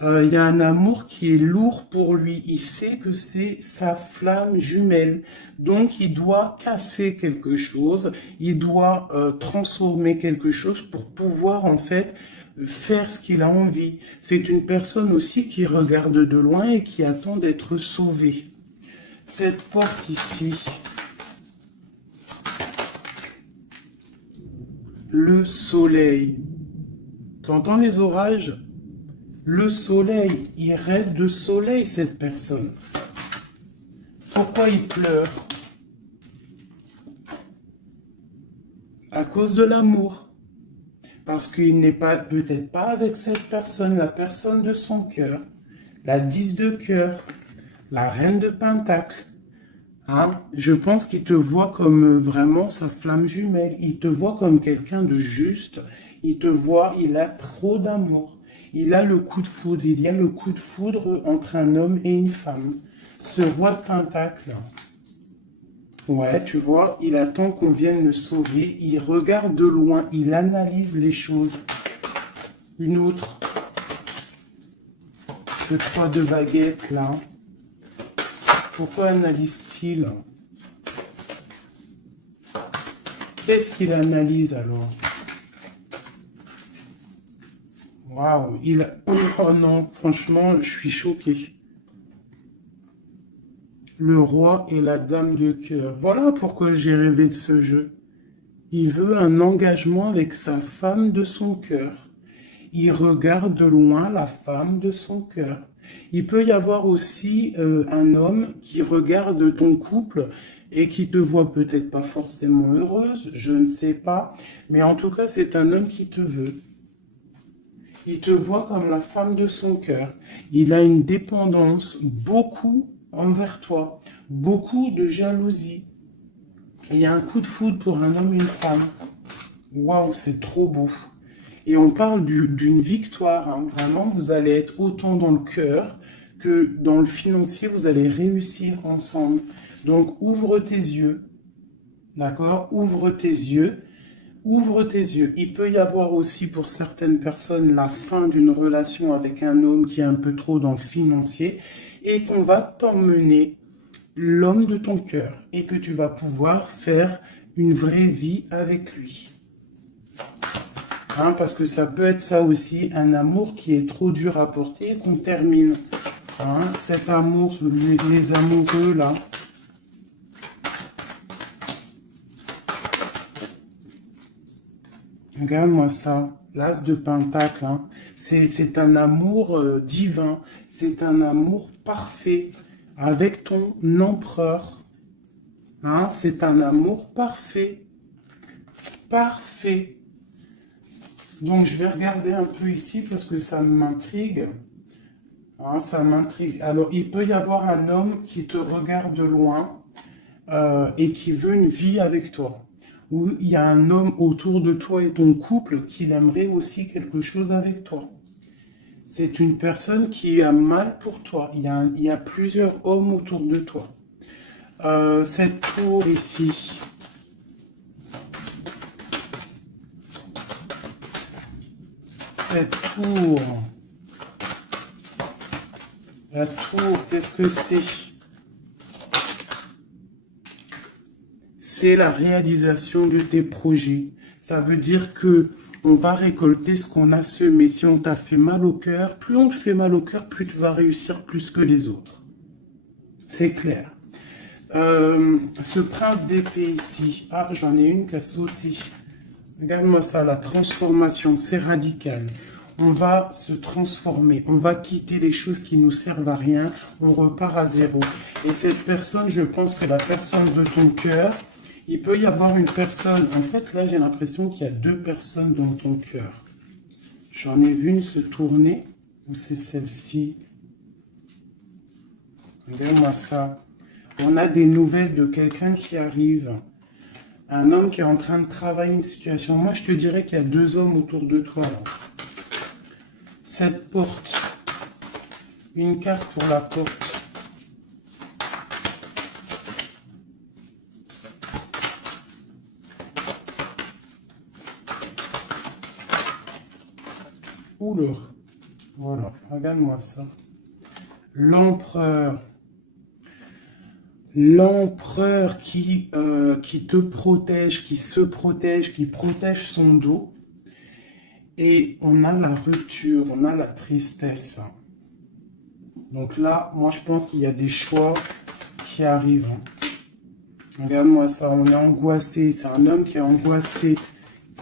Il y a un amour qui est lourd pour lui. Il sait que c'est sa flamme jumelle. Donc, il doit casser quelque chose. Il doit transformer quelque chose pour pouvoir, en fait, faire ce qu'il a envie. C'est une personne aussi qui regarde de loin et qui attend d'être sauvée. Cette porte ici, le soleil. T'entends les orages? Le soleil, il rêve de soleil, cette personne. Pourquoi il pleure? À cause de l'amour. Parce qu'il n'est pas, peut-être pas avec cette personne, la personne de son cœur. La 10 de cœur, la reine de pentacle. Hein? Je pense qu'il te voit comme vraiment sa flamme jumelle. Il te voit comme quelqu'un de juste. Il te voit, il a trop d'amour. Il a le coup de foudre. Il y a le coup de foudre entre un homme et une femme. Ce roi de pentacle. Ouais, tu vois, il attend qu'on vienne le sauver. Il regarde de loin. Il analyse les choses. Une autre. Ce 3 de baguette là. Pourquoi analyse-t-il? Qu'est-ce qu'il analyse alors? Waouh, oh non, franchement, je suis choqué. Le roi et la dame de cœur. Voilà pourquoi j'ai rêvé de ce jeu. Il veut un engagement avec sa femme de son cœur. Il regarde de loin la femme de son cœur. Il peut y avoir aussi un homme qui regarde ton couple et qui te voit peut-être pas forcément heureuse, je ne sais pas, mais en tout cas c'est un homme qui te veut. Il te voit comme la femme de son cœur. Il a une dépendance beaucoup envers toi, beaucoup de jalousie. Il y a un coup de foudre pour un homme et une femme. Waouh, c'est trop beau. Et on parle d'une victoire. Hein. Vraiment, vous allez être autant dans le cœur que dans le financier. Vous allez réussir ensemble. Donc, ouvre tes yeux. D'accord? Ouvre tes yeux. Ouvre tes yeux. Il peut y avoir aussi pour certaines personnes la fin d'une relation avec un homme qui est un peu trop dans le financier et qu'on va t'emmener l'homme de ton cœur et que tu vas pouvoir faire une vraie vie avec lui. Hein, parce que ça peut être ça aussi, un amour qui est trop dur à porter et qu'on termine. Hein, cet amour, les amoureux là. Regarde-moi ça, l'as de pentacle. Hein. C'est un amour divin, c'est un amour parfait avec ton empereur. Hein, c'est un amour parfait. Parfait. Donc, je vais regarder un peu ici parce que ça m'intrigue. Hein, ça m'intrigue. Alors, il peut y avoir un homme qui te regarde de loin et qui veut une vie avec toi. Ou il y a un homme autour de toi et ton couple qui aimerait aussi quelque chose avec toi. C'est une personne qui a mal pour toi. Il y a plusieurs hommes autour de toi. Cette tour ici. Cette tour. La tour, qu'est-ce que c'est? C'est la réalisation de tes projets. Ça veut dire que on va récolter ce qu'on a semé. Si on t'a fait mal au cœur, plus on te fait mal au cœur, plus tu vas réussir plus que les autres. C'est clair. Ce prince d'épée ici. Ah, j'en ai une qui a sauté. Regarde-moi ça, la transformation, c'est radical. On va se transformer, on va quitter les choses qui nous servent à rien, on repart à zéro. Et cette personne, je pense que la personne de ton cœur, il peut y avoir une personne, en fait là j'ai l'impression qu'il y a deux personnes dans ton cœur. J'en ai vu une se tourner, ou c'est celle-ci. Regarde-moi ça. On a des nouvelles de quelqu'un qui arrive. Un homme qui est en train de travailler une situation. Moi, je te dirais qu'il y a deux hommes autour de toi. Là. Cette porte. Une carte pour la porte. Oula. Voilà, regarde-moi ça. L'empereur. L'empereur qui te protège, qui se protège, qui protège son dos. Et on a la rupture, on a la tristesse. Donc là, moi je pense qu'il y a des choix qui arrivent. Regarde-moi ça, on est angoissé. C'est un homme qui est angoissé.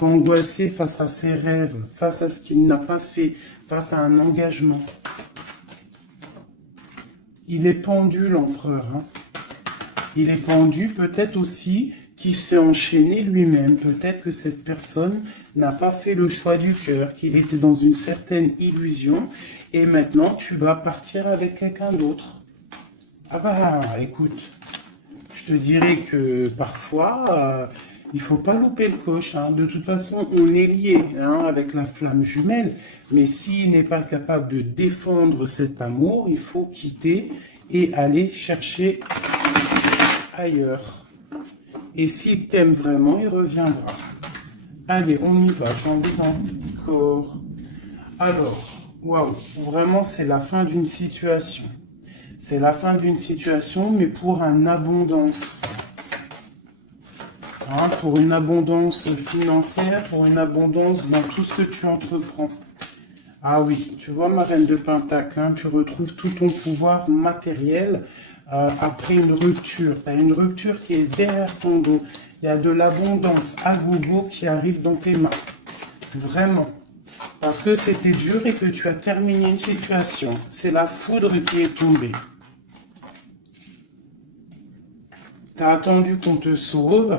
Angoissé face à ses rêves, face à ce qu'il n'a pas fait, face à un engagement. Il est pendu, l'empereur. Hein. Il est pendu, peut-être aussi qu'il s'est enchaîné lui-même. Peut-être que cette personne n'a pas fait le choix du cœur, qu'il était dans une certaine illusion. Et maintenant, tu vas partir avec quelqu'un d'autre. Ah bah, écoute, je te dirais que parfois, il faut pas louper le coche. Hein. De toute façon, on est lié hein, avec la flamme jumelle. Mais s'il n'est pas capable de défendre cet amour, il faut quitter et aller chercher ailleurs. Et s'il t'aime vraiment, il reviendra. Allez, on y va. J'ai envie encore. Alors, waouh, vraiment, c'est la fin d'une situation. C'est la fin d'une situation, mais pour une abondance. Hein, pour une abondance financière, pour une abondance dans tout ce que tu entreprends. Ah oui, tu vois, ma reine de Pentacle, hein, tu retrouves tout ton pouvoir matériel après une rupture. Tu as une rupture qui est derrière ton dos. Il y a de l'abondance à gogo qui arrive dans tes mains. Vraiment. Parce que c'était dur et que tu as terminé une situation. C'est la foudre qui est tombée. Tu as attendu qu'on te sauve.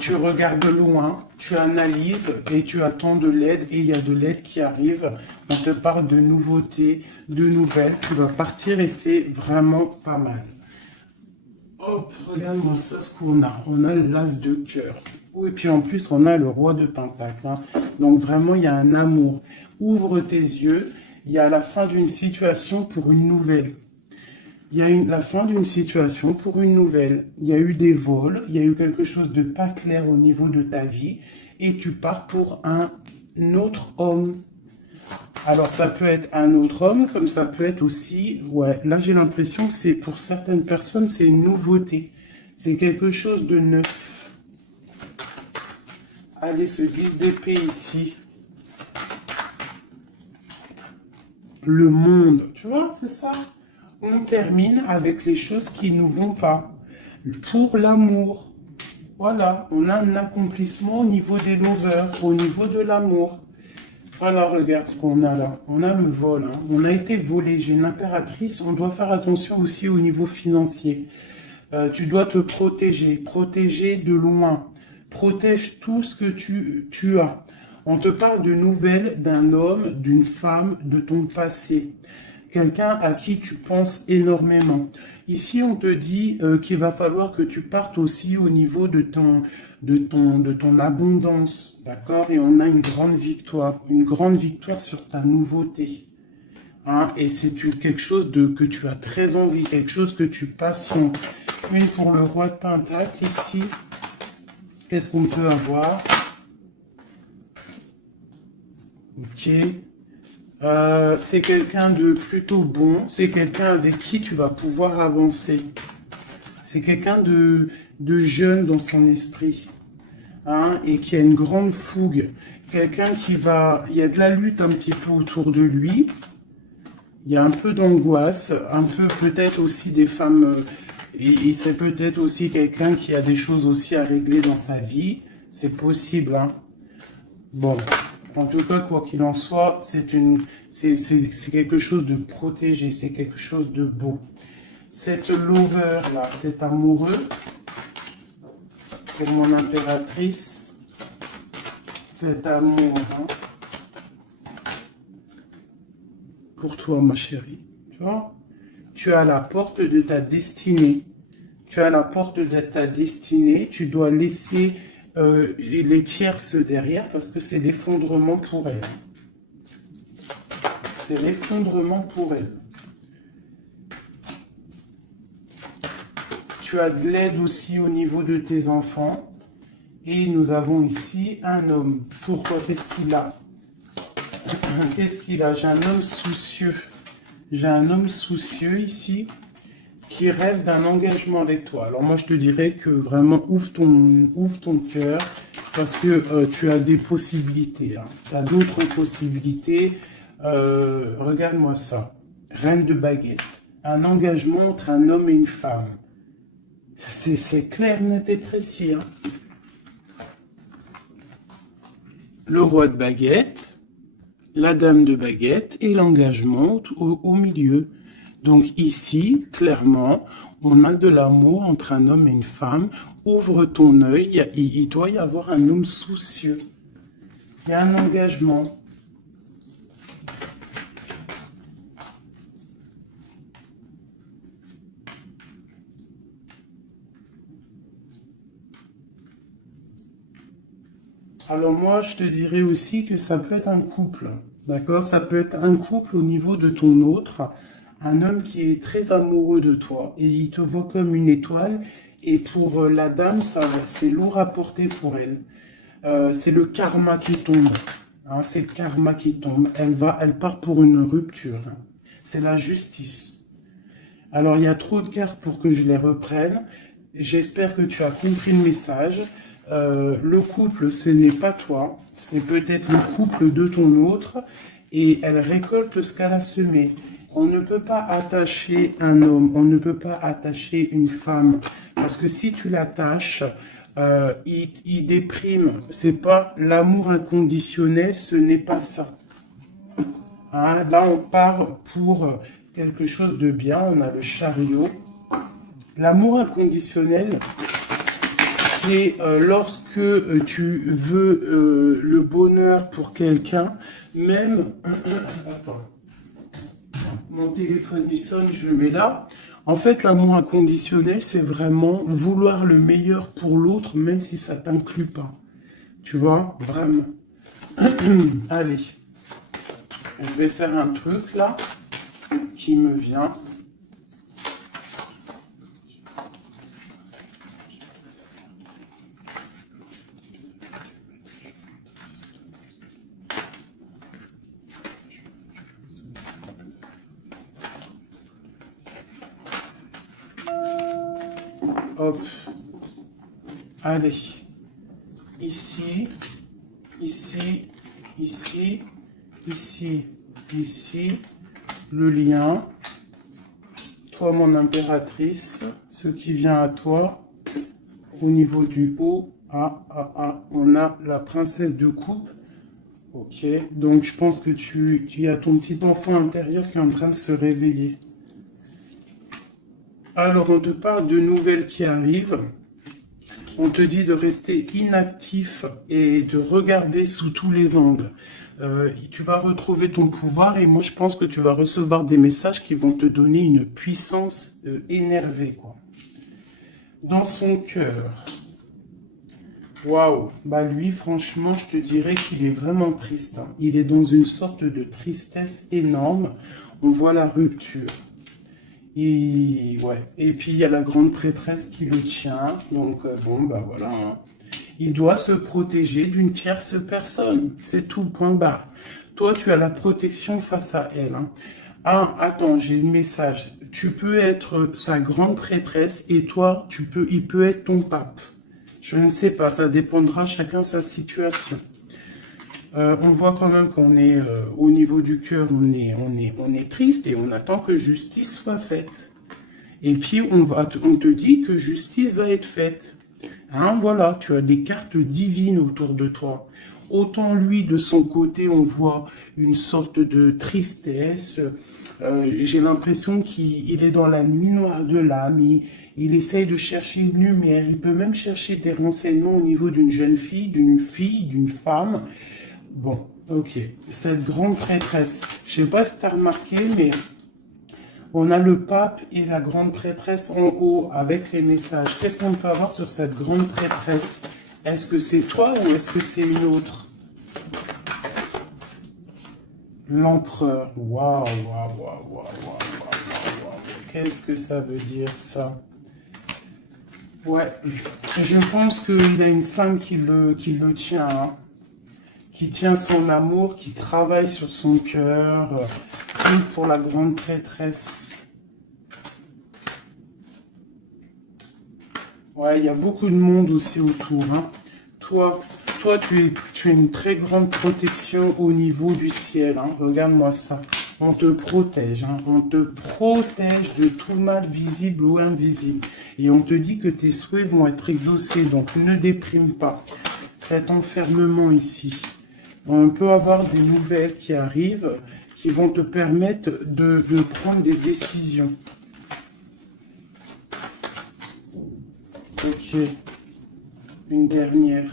Tu regardes loin, tu analyses et tu attends de l'aide et il y a de l'aide qui arrive. On te parle de nouveautés, de nouvelles. Tu vas partir et c'est vraiment pas mal. Hop, regarde-moi ça ce qu'on a. On a l'as de cœur. Et puis en plus, on a le roi de Pentacle. Hein. Donc vraiment, il y a un amour. Ouvre tes yeux. Il y a la fin d'une situation pour une nouvelle. Il y a la fin d'une situation pour une nouvelle. Il y a eu des vols, il y a eu quelque chose de pas clair au niveau de ta vie et tu pars pour un autre homme. Alors ça peut être un autre homme comme ça peut être aussi, ouais, là j'ai l'impression que c'est pour certaines personnes c'est une nouveauté. C'est quelque chose de neuf. Allez, ce 10 d'épée ici. Le monde, tu vois, c'est ça. On termine avec les choses qui ne nous vont pas. Pour l'amour. Voilà, on a un accomplissement au niveau des lovers, au niveau de l'amour. Voilà, regarde ce qu'on a là. On a le vol. Hein. On a été volé. J'ai une impératrice. On doit faire attention aussi au niveau financier. Tu dois te protéger. Protéger de loin. Protège tout ce que tu as. On te parle de nouvelles d'un homme, d'une femme, de ton passé. Quelqu'un à qui tu penses énormément. Ici, on te dit qu'il va falloir que tu partes aussi au niveau de ton abondance, d'accord? Et on a une grande victoire sur ta nouveauté. Hein? Et c'est quelque chose que tu as très envie, quelque chose que tu patientes. Une pour le roi de Pentacle ici. Qu'est-ce qu'on peut avoir? Ok. C'est quelqu'un de plutôt bon. C'est quelqu'un avec qui tu vas pouvoir avancer. C'est quelqu'un de jeune dans son esprit. Hein, et qui a une grande fougue. Quelqu'un qui va... Il y a de la lutte un petit peu autour de lui. Il y a un peu d'angoisse. Un peu peut-être aussi des femmes... et c'est peut-être aussi quelqu'un qui a des choses aussi à régler dans sa vie. C'est possible. Hein. Bon, en tout cas, quoi qu'il en soit, c'est quelque chose de protégé. C'est quelque chose de beau. Cette lover là, cet amoureux, pour mon impératrice, cet amour, hein, pour toi, ma chérie, tu vois, tu as la porte de ta destinée. Tu as la porte de ta destinée. Tu dois laisser les tierces derrière parce que c'est l'effondrement pour elle. C'est l'effondrement pour elle. Tu as de l'aide aussi au niveau de tes enfants. Et nous avons ici un homme. Pourquoi? Qu'est-ce qu'il a? Qu'est-ce qu'il a? J'ai un homme soucieux. J'ai un homme soucieux ici qui rêve d'un engagement avec toi. Alors moi, je te dirais que vraiment, ouvre ton cœur parce que tu as des possibilités. Hein. Tu as d'autres possibilités. Regarde-moi ça. Reine de baguette. Un engagement entre un homme et une femme. C'est clair, net et précis. Hein. Le roi de baguette, la dame de baguette et l'engagement au milieu. Donc ici, clairement, on a de l'amour entre un homme et une femme. Ouvre ton œil, il doit y avoir un homme soucieux. Il y a un engagement. Alors moi, je te dirais aussi que ça peut être un couple, d'accord? Ça peut être un couple au niveau de ton autre, un homme qui est très amoureux de toi et il te voit comme une étoile. Et pour la dame, c'est lourd à porter pour elle. C'est le karma qui tombe. Hein, c'est le karma qui tombe. Elle part pour une rupture. C'est la justice. Alors, il y a trop de cartes pour que je les reprenne. J'espère que tu as compris le message. Le couple, ce n'est pas toi, c'est peut-être le couple de ton autre et elle récolte ce qu'elle a semé. On ne peut pas attacher un homme, on ne peut pas attacher une femme parce que si tu l'attaches, il déprime. C'est pas l'amour inconditionnel, ce n'est pas ça. Hein, là, on part pour quelque chose de bien. On a le chariot. L'amour inconditionnel, c'est lorsque tu veux le bonheur pour quelqu'un, même... Attends. Mon téléphone il sonne, je le mets là. En fait, l'amour inconditionnel, c'est vraiment vouloir le meilleur pour l'autre, même si ça t'inclut pas. Tu vois, vraiment. Allez. Je vais faire un truc là, qui me vient. Hop. Allez. Ici, ici, ici, ici, ici. Le lien. Toi, mon impératrice. Ce qui vient à toi. Au niveau du haut. On a la princesse de coupe. Ok. Donc, je pense que tu as ton petit enfant intérieur qui est en train de se réveiller. Alors, on te parle de nouvelles qui arrivent. On te dit de rester inactif et de regarder sous tous les angles. Tu vas retrouver ton pouvoir et moi je pense que tu vas recevoir des messages qui vont te donner une puissance énervée, quoi. Dans son cœur. Waouh, bah lui, franchement, je te dirais qu'il est vraiment triste, hein. Il est dans une sorte de tristesse énorme. On voit la rupture. Et, ouais. Et puis, il y a la grande prêtresse qui le tient. Donc, bon, bah voilà, hein. Il doit se protéger d'une tierce personne. C'est tout, point barre. Toi, tu as la protection face à elle, hein. Ah, attends, j'ai le message. Tu peux être sa grande prêtresse et toi, il peut être ton pape. Je ne sais pas, ça dépendra chacun sa situation. On voit quand même qu'on est au niveau du cœur, on est triste et on attend que justice soit faite. Et puis on te dit que justice va être faite. Hein, voilà, tu as des cartes divines autour de toi. Autant lui, de son côté, on voit une sorte de tristesse. J'ai l'impression qu'il est dans la nuit noire de l'âme. Il essaye de chercher une lumière. Il peut même chercher des renseignements au niveau d'une jeune fille, d'une femme. Bon, ok. Cette grande prêtresse. Je ne sais pas si tu as remarqué, mais on a le pape et la grande prêtresse en haut avec les messages. Qu'est-ce qu'on peut avoir sur cette grande prêtresse? Est-ce que c'est toi ou est-ce que c'est une autre? L'empereur. Waouh, waouh, waouh, waouh, waouh, waouh. Qu'est-ce que ça veut dire, ça? Ouais, je pense qu'il a une femme qui le tient, hein, qui tient son amour, qui travaille sur son cœur, pour la grande prêtresse. Ouais, il y a beaucoup de monde aussi autour, hein. Toi, tu es une très grande protection au niveau du ciel, hein. Regarde-moi ça. On te protège, hein. On te protège de tout mal visible ou invisible. Et on te dit que tes souhaits vont être exaucés, donc ne déprime pas. Cet enfermement ici. On peut avoir des nouvelles qui arrivent, qui vont te permettre de prendre des décisions. Ok. Une dernière.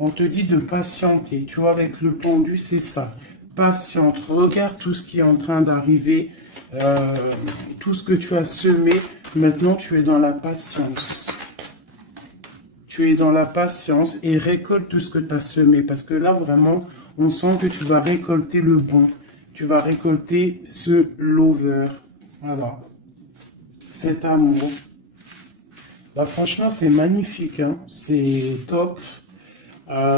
On te dit de patienter. Tu vois, avec le pendu, c'est ça. Patiente. Regarde tout ce qui est en train d'arriver. Tout ce que tu as semé. Maintenant, tu es dans la patience. Tu es dans la patience et récolte tout ce que tu as semé. Parce que là, vraiment, on sent que tu vas récolter le bon. Tu vas récolter ce lover. Voilà. Cet amour. Bah, franchement, c'est magnifique, hein. C'est top.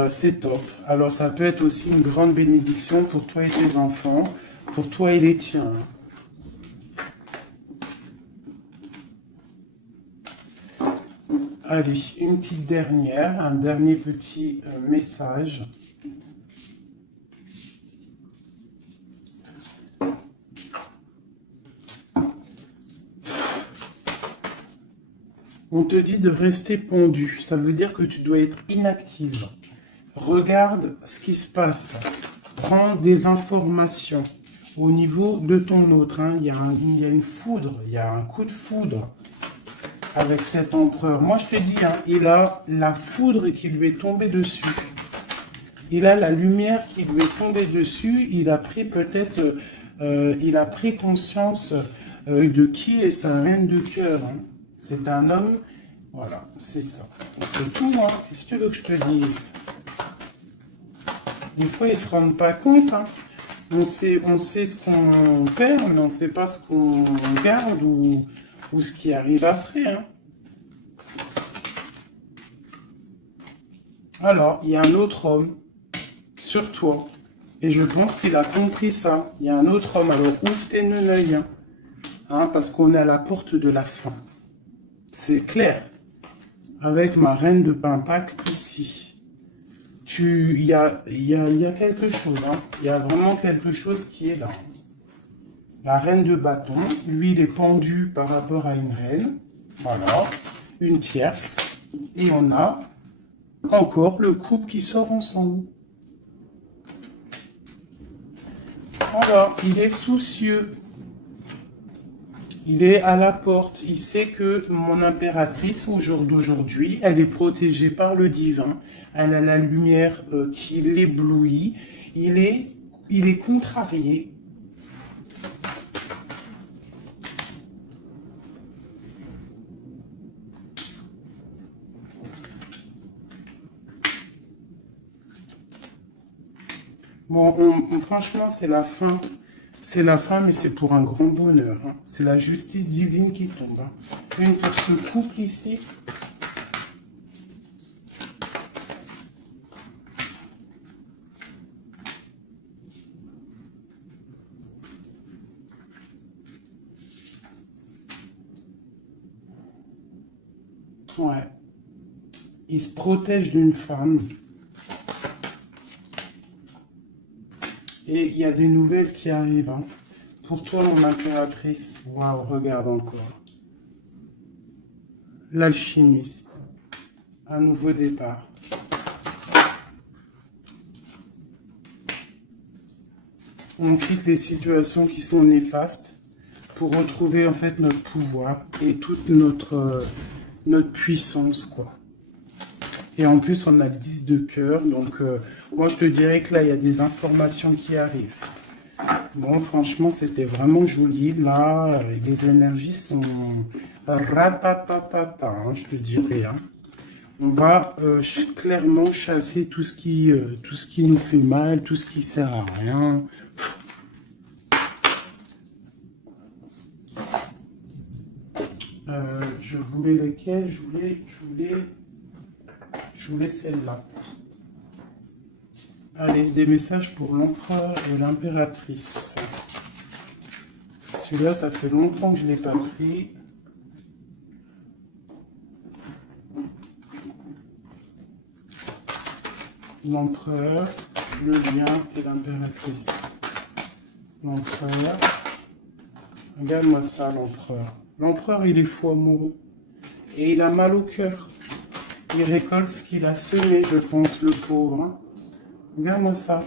C'est top. Alors, ça peut être aussi une grande bénédiction pour toi et tes enfants, pour toi et les tiens. Allez, une petite dernière, un dernier petit message. On te dit de rester pendu. Ça veut dire que tu dois être inactive. Regarde ce qui se passe. Prends des informations au niveau de ton autre, hein. Il y a une foudre, il y a un coup de foudre avec cet empereur. Moi, je te dis, hein, il a la foudre qui lui est tombée dessus. Il a la lumière qui lui est tombée dessus. Il a pris peut-être, il a pris conscience de qui est sa reine de cœur, hein. C'est un homme, voilà, c'est ça. C'est tout, hein. Qu'est-ce que tu veux que je te dise? Des fois, ils ne se rendent pas compte, hein. On sait ce qu'on perd, mais on ne sait pas ce qu'on garde ou ce qui arrive après, hein. Alors, il y a un autre homme sur toi. Et je pense qu'il a compris ça. Il y a un autre homme. Alors, ouvre tes œil, hein, parce qu'on est à la porte de la fin. C'est clair. Avec ma reine de Pentacle ici. Il y a quelque chose. Hein. Il y a vraiment quelque chose qui est là. La reine de bâton. Lui, il est pendu par rapport à une reine. Voilà. Une tierce. Et on a encore le couple qui sort ensemble. Voilà. Il est soucieux. Il est à la porte. Il sait que mon impératrice, au jour d'aujourd'hui, elle est protégée par le divin. Elle a la lumière qui l'éblouit. il est contrarié. Bon, franchement, c'est la fin. C'est la fin, mais c'est pour un grand bonheur. Hein. C'est la justice divine qui tombe. Hein. Une pour ce couple ici. Ouais. Il se protège d'une femme. Et il y a des nouvelles qui arrivent. Hein. Pour toi, mon impératrice. Waouh, regarde encore. L'alchimiste. Un nouveau départ. On quitte les situations qui sont néfastes pour retrouver en fait notre pouvoir et toute notre puissance, quoi. Et en plus, on a le 10 de cœur. Donc, moi, je te dirais que là, il y a des informations qui arrivent. Bon, franchement, c'était vraiment joli. Là, les énergies sont ratatatata, hein, je te dirais. Hein. On va clairement chasser tout ce qui nous fait mal, tout ce qui sert à rien. Je voulais lesquelles? Je voulais celle-là. Allez, des messages pour l'empereur et l'impératrice. Celui-là, ça fait longtemps que je ne l'ai pas pris. L'empereur, le lien et l'impératrice. L'empereur. Regarde-moi ça, l'empereur. L'empereur, il est fou amoureux. Et il a mal au cœur. Il récolte ce qu'il a semé, je pense, le pauvre. Hein. Regarde-moi ça.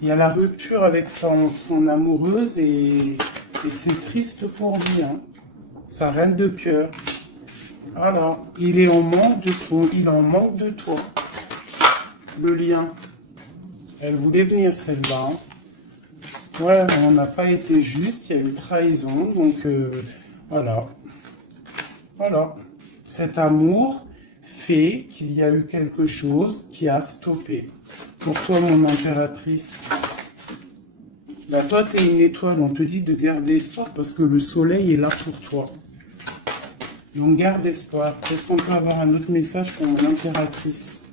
Il y a la rupture avec son amoureuse et c'est triste pour lui. Hein. Sa reine de cœur. Alors, il est en manque il en manque de toi. Le lien. Elle voulait venir celle-là. Hein. Ouais, on n'a pas été juste, il y a eu trahison, donc voilà. Voilà. Cet amour fait qu'il y a eu quelque chose qui a stoppé. Pour toi, mon impératrice, là, toi, tu es une étoile, on te dit de garder espoir parce que le soleil est là pour toi. Donc, garde espoir. Est-ce qu'on peut avoir un autre message pour mon impératrice?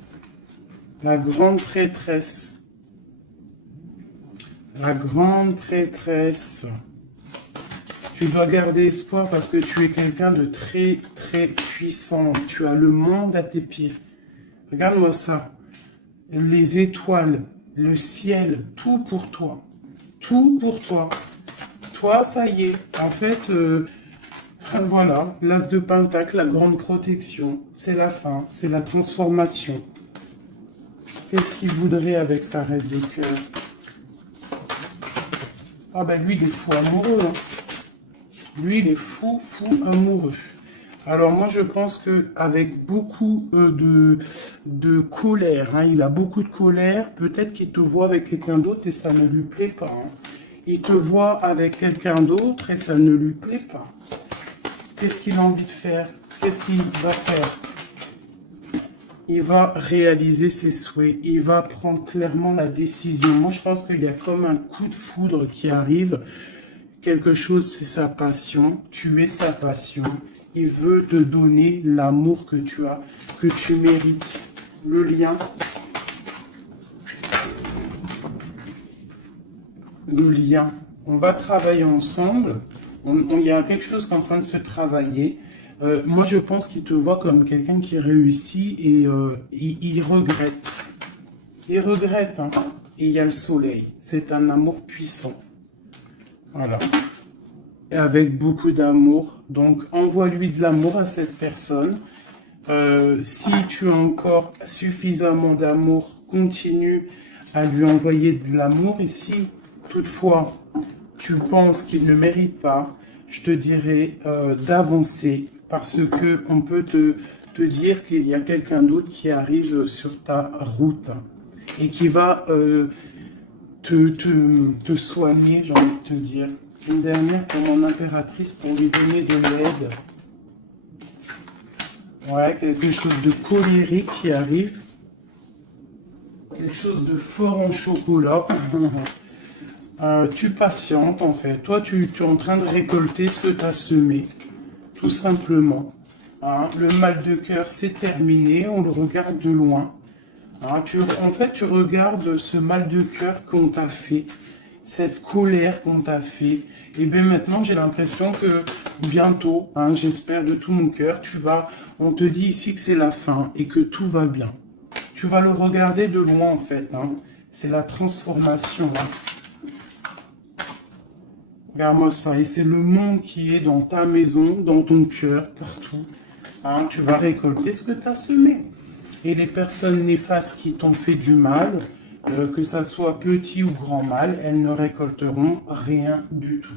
La grande prêtresse. La grande prêtresse. Tu dois garder espoir parce que tu es quelqu'un de très, très puissant. Tu as le monde à tes pieds. Regarde-moi ça. Les étoiles, le ciel, tout pour toi. Tout pour toi. Toi, ça y est. En fait, voilà. L'as de Pentacle, la grande protection. C'est la fin. C'est la transformation. Qu'est-ce qu'il voudrait avec sa reine de cœur? Ah ben lui, il est fou amoureux. Hein. Lui, il est fou amoureux. Alors moi, je pense qu'avec beaucoup de colère, hein, il a beaucoup de colère, peut-être qu'il te voit avec quelqu'un d'autre et ça ne lui plaît pas. Hein. Il te voit avec quelqu'un d'autre et ça ne lui plaît pas. Qu'est-ce qu'il a envie de faire? Qu'est-ce qu'il va faire? Il va réaliser ses souhaits, il va prendre clairement la décision. Moi, je pense qu'il y a comme un coup de foudre qui arrive. Quelque chose, c'est sa passion. Tu es sa passion. Il veut te donner l'amour que tu as, que tu mérites. Le lien. Le lien. On va travailler ensemble. Il y a quelque chose qui est en train de se travailler. Moi, je pense qu'il te voit comme quelqu'un qui réussit et il regrette. Il regrette, hein. Et il y a le soleil. C'est un amour puissant. Voilà. Et avec beaucoup d'amour. Donc, envoie-lui de l'amour à cette personne. Si tu as encore suffisamment d'amour, continue à lui envoyer de l'amour. Et si, toutefois, tu penses qu'il ne mérite pas, je te dirais d'avancer. Parce que on peut te dire qu'il y a quelqu'un d'autre qui arrive sur ta route et qui va te soigner, j'ai envie de te dire. Une dernière pour mon impératrice pour lui donner de l'aide. Ouais, quelque chose de colérique qui arrive. Quelque chose de fort en chocolat. Tu patientes en fait. Toi, tu es en train de récolter ce que tu as semé. Tout simplement. Hein, le mal de cœur, c'est terminé. On le regarde de loin. Hein, en fait, tu regardes ce mal de cœur qu'on t'a fait. Cette colère qu'on t'a fait. Et bien maintenant, j'ai l'impression que bientôt, hein, j'espère de tout mon cœur, on te dit ici que c'est la fin et que tout va bien. Tu vas le regarder de loin en fait. Hein. C'est la transformation. Hein. Regarde-moi ça. Et c'est le monde qui est dans ta maison, dans ton cœur, partout. Hein, tu vas récolter ce que tu as semé. Et les personnes néfastes qui t'ont fait du mal, que ça soit petit ou grand mal, elles ne récolteront rien du tout.